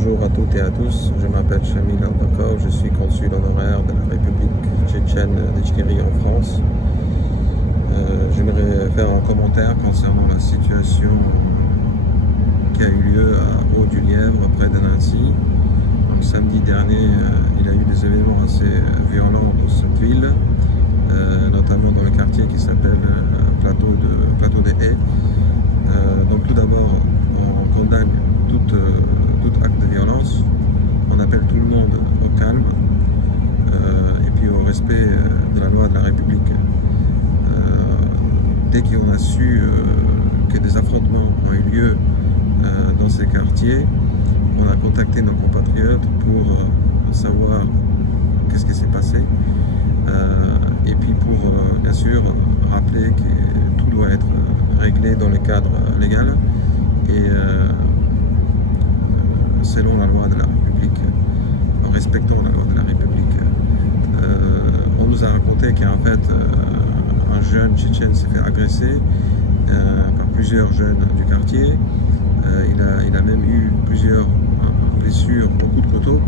Bonjour à toutes et à tous, je m'appelle Shamil Albakov, je suis consul honoraire de la République tchétchène d'Ichkérie en France. J'aimerais faire un commentaire concernant la situation qui a eu lieu à Haut-du-Lièvre, près de Nancy. Donc, samedi dernier, il y a eu des événements assez violents dans cette ville, notamment dans le quartier qui s'appelle Plateau des Haies. Donc tout d'abord, on condamne tout acte de violence, on appelle tout le monde au calme et puis au respect de la loi de la République. Dès qu'on a su que des affrontements ont eu lieu dans ces quartiers, on a contacté nos compatriotes pour savoir qu'est-ce qui s'est passé et puis pour bien sûr rappeler que tout doit être réglé dans le cadre légal et selon la loi de la République, en respectant la loi de la République. On nous a raconté qu'en fait un jeune tchétchène s'est fait agresser par plusieurs jeunes du quartier. Il a même eu plusieurs blessures, beaucoup de couteaux.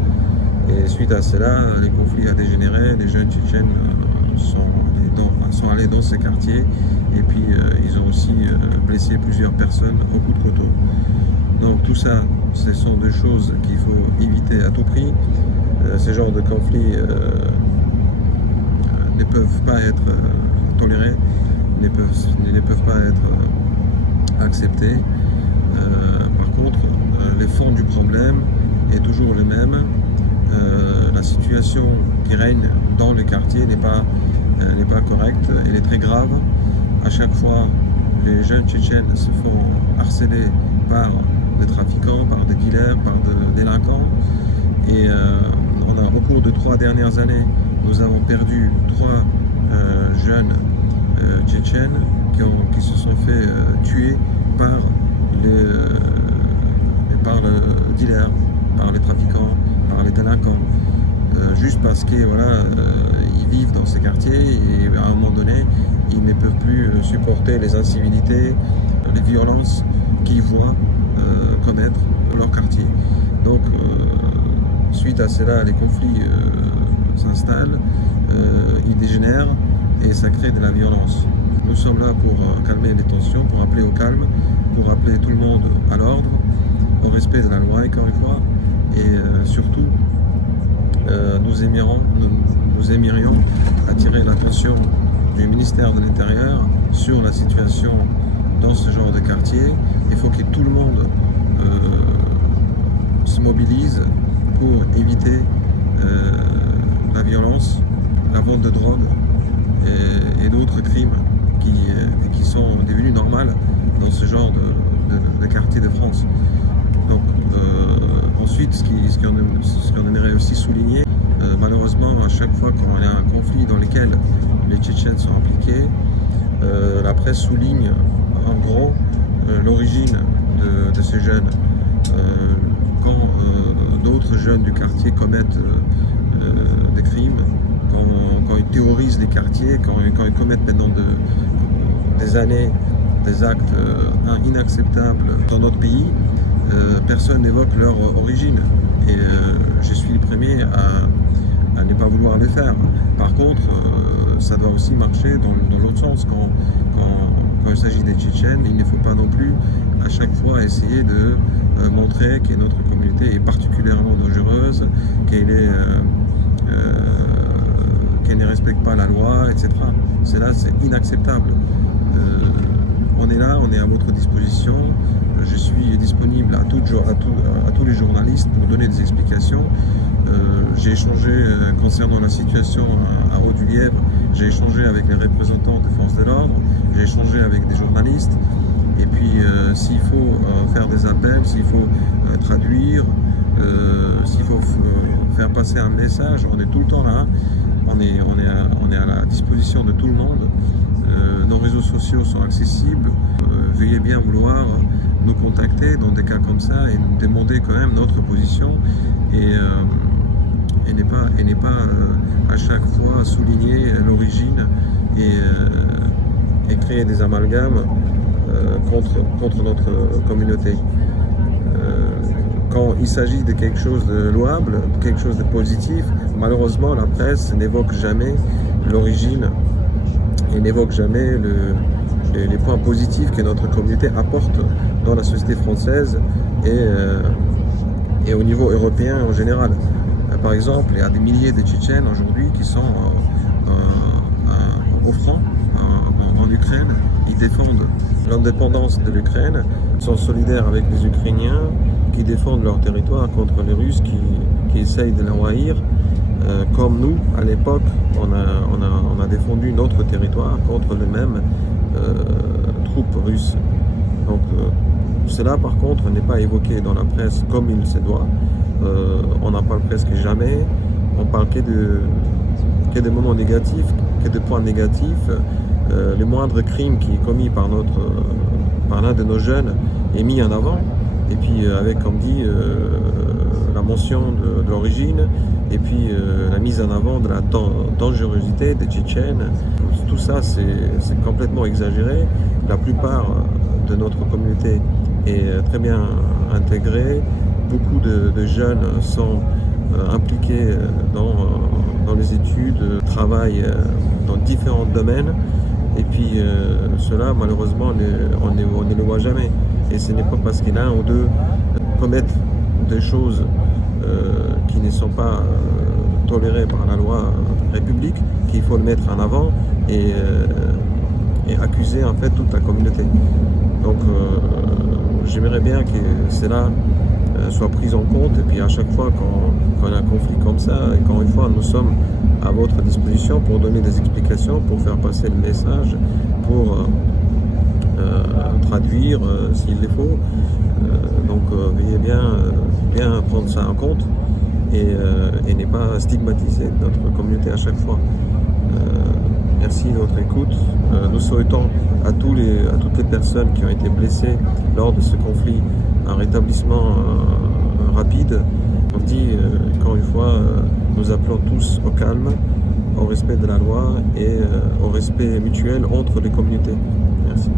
Et suite à cela, les conflits ont dégénéré, les jeunes tchétchènes sont allés dans ces quartiers et puis ils ont aussi blessé plusieurs personnes au coup de couteau. Donc tout ça, ce sont des choses qu'il faut éviter à tout prix. Ce genre de conflits ne peuvent pas être tolérés, ne peuvent pas être acceptés. Par contre, le fond du problème est toujours le même. La situation qui règne dans le quartier n'est pas correcte, elle est très grave. À chaque fois, les jeunes tchétchènes se font harceler par des trafiquants, par des dealers, par des délinquants. Et au cours de 3 dernières années, nous avons perdu 3 jeunes tchétchènes qui se sont fait tuer par le dealer, par les trafiquants, par les délinquants. Juste parce que ils vivent dans ces quartiers et à un moment donné, ils ne peuvent plus supporter les incivilités, les violences qu'ils voient commettre dans leur quartier. Donc, suite à cela, les conflits s'installent, ils dégénèrent et ça crée de la violence. Nous sommes là pour calmer les tensions, pour appeler au calme, pour appeler tout le monde à l'ordre, au respect de la loi, encore une fois, et surtout, nous aimerions attirer l'attention du ministère de l'Intérieur sur la situation dans ce genre de quartier. Il faut que tout le monde se mobilise pour éviter la violence, la vente de drogue et d'autres crimes qui sont devenus normaux dans ce genre de quartier de France. Donc, ensuite, ce qu'on aimerait aussi souligner, malheureusement, à chaque fois qu'on a un conflit dans lequel les Tchétchènes sont impliqués, la presse souligne en gros l'origine de ces jeunes. Quand d'autres jeunes du quartier commettent des crimes, quand ils théorisent les quartiers, quand ils commettent pendant des années des actes inacceptables dans notre pays, personne n'évoque leur origine. Et je suis le premier à ne pas vouloir le faire. Par contre, ça doit aussi marcher dans l'autre sens. Quand il s'agit des Tchétchènes, il ne faut pas non plus à chaque fois essayer de montrer que notre communauté est particulièrement dangereuse, qu'elle ne respecte pas la loi, etc. Cela, c'est inacceptable. On est là, on est à votre disposition. Je suis disponible à tous les journalistes pour donner des explications. J'ai échangé concernant la situation à Haut-du-Lièvre, j'ai échangé avec les représentants des forces de l'ordre, j'ai échangé avec des journalistes. Et puis s'il faut faire des appels, s'il faut traduire, s'il faut faire passer un message, on est tout le temps là. On est à la disposition de tout le monde. Nos réseaux sociaux sont accessibles. Veuillez bien vouloir nous contacter dans des cas comme ça et nous demander quand même notre position et n'est pas à chaque fois souligner l'origine et créer des amalgames contre notre communauté. quand il s'agit de quelque chose de louable, quelque chose de positif, malheureusement la presse n'évoque jamais l'origine et n'évoque jamais les points positifs que notre communauté apporte dans la société française et au niveau européen en général. Par exemple, il y a des milliers de Tchétchènes aujourd'hui qui sont au front en Ukraine. Ils défendent l'indépendance de l'Ukraine, sont solidaires avec les Ukrainiens qui défendent leur territoire contre les Russes qui essayent de l'envahir. Comme nous, à l'époque, on a défendu notre territoire contre les mêmes troupes russes. Donc cela, par contre, n'est pas évoqué dans la presse comme il se doit. On n'en parle presque jamais. On parle que de moments négatifs, que de points négatifs. Le moindre crime qui est commis par l'un de nos jeunes est mis en avant. Et puis avec, comme dit, la mention de l'origine et puis la mise en avant de la dangerosité des Tchétchènes. Tout ça, c'est complètement exagéré. La plupart de notre communauté est très bien intégrée. Beaucoup de jeunes sont impliqués dans les études, travaillent dans différents domaines. Et puis cela, malheureusement, on ne le voit jamais. Et ce n'est pas parce qu'il y en a un ou deux commettent des choses qui ne sont pas tolérées par la loi république qu'il faut le mettre en avant et accuser en fait toute la communauté. Donc j'aimerais bien que cela soit pris en compte et puis à chaque fois quand il y a un conflit comme ça, encore une fois, nous sommes à votre disposition pour donner des explications, pour faire passer le message, pour traduire s'il le faut. Donc veuillez bien prendre ça en compte et ne pas stigmatiser notre communauté à chaque fois. Merci de votre écoute. Nous souhaitons à toutes les personnes qui ont été blessées lors de ce conflit un rétablissement rapide. On dit encore une fois, nous appelons tous au calme, au respect de la loi et au respect mutuel entre les communautés. Merci.